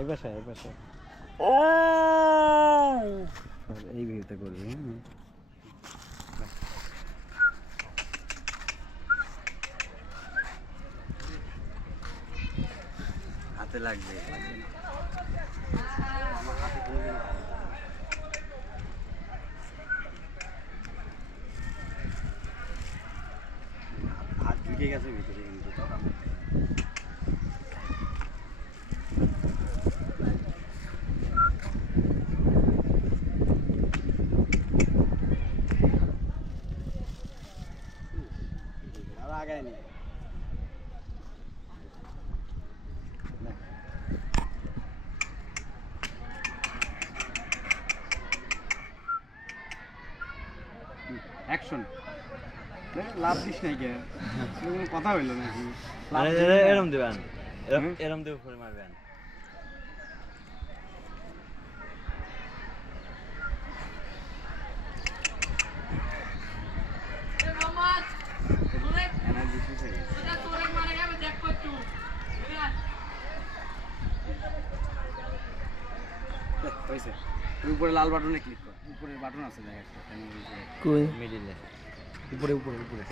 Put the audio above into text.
এই পাশে ও এই ভিউতে করবি। হাতে লাগবে হাত ঢুকে গেছে ভিতরে কিন্তু আর আগায় নি অ্যাকশন লাভ দিস নাই কে কোনো কথা হইলো নাকি এরম দেবেন, এরম দেবে করে মারবেন। এনার্জি শেষ হয়ে গেছে হয়েছে উপরে লাল বাটনে ক্লিক কর উপরে বাটন আছে দেখ একটা কই মিডিলে উপরে উপরে উপরে